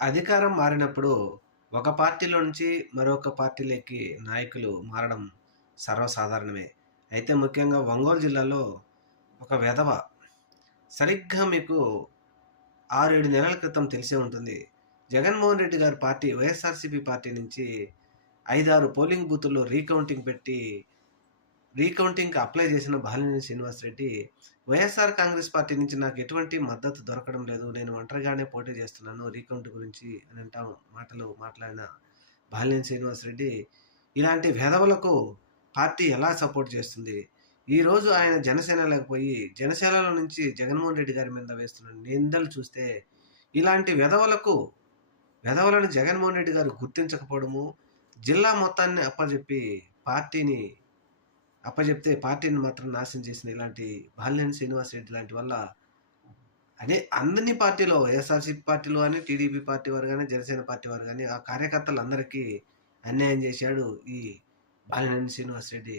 అధికారం మారినప్పుడు ఒక పార్టీలో నుంచి మరొక పార్టీలోకి నాయకులు మారడం సర్వసాధారణమే. అయితే ముఖ్యంగా ఒంగోలు జిల్లాలో ఒక వెధవ సరిగ్గా మీకు 6, 7 నెలల క్రితం తెలిసే ఉంటుంది. జగన్మోహన్ రెడ్డి గారి పార్టీ వైఎస్ఆర్‌సీపీ పార్టీ నుంచి 5, 6 పోలింగ్ బూతుల్లో రీకౌంటింగ్‌కి అప్లై చేసిన బాలినేని శ్రీనివాసరెడ్డి, వైఎస్ఆర్ కాంగ్రెస్ పార్టీ నుంచి నాకు ఎటువంటి మద్దతు దొరకడం లేదు. నేను ఒంటరిగానే పోటీ చేస్తున్నాను రీకౌంట్ గురించి అని మాటలు మాట్లాడిన బాలినేని శ్రీనివాసరెడ్డి, ఇలాంటి వెధవలకు పార్టీ ఎలా సపోర్ట్ చేస్తుంది? ఈరోజు ఆయన జనసేనలోకి పోయి, జనసేనలో నుంచి జగన్మోహన్ రెడ్డి గారి మీద వేస్తున్న నిందలు చూస్తే, ఇలాంటి వెధవలను జగన్మోహన్ రెడ్డి గారు గుర్తించకపోవడము, జిల్లా మొత్తాన్ని అప్పజెప్తే పార్టీని మాత్రం నాశనం చేసిన ఇలాంటి బాలినేని శ్రీనివాసరెడ్డి లాంటి వల్ల అన్ని పార్టీలో వైఎస్ఆర్‌సీపీ పార్టీలో గాని, టీడీపీ పార్టీ వారు గాని, జనసేన పార్టీ వారు గాని, ఆ కార్యకర్తలందరికీ అన్యాయం చేశాడు ఈ బాలినేని శ్రీనివాసరెడ్డి.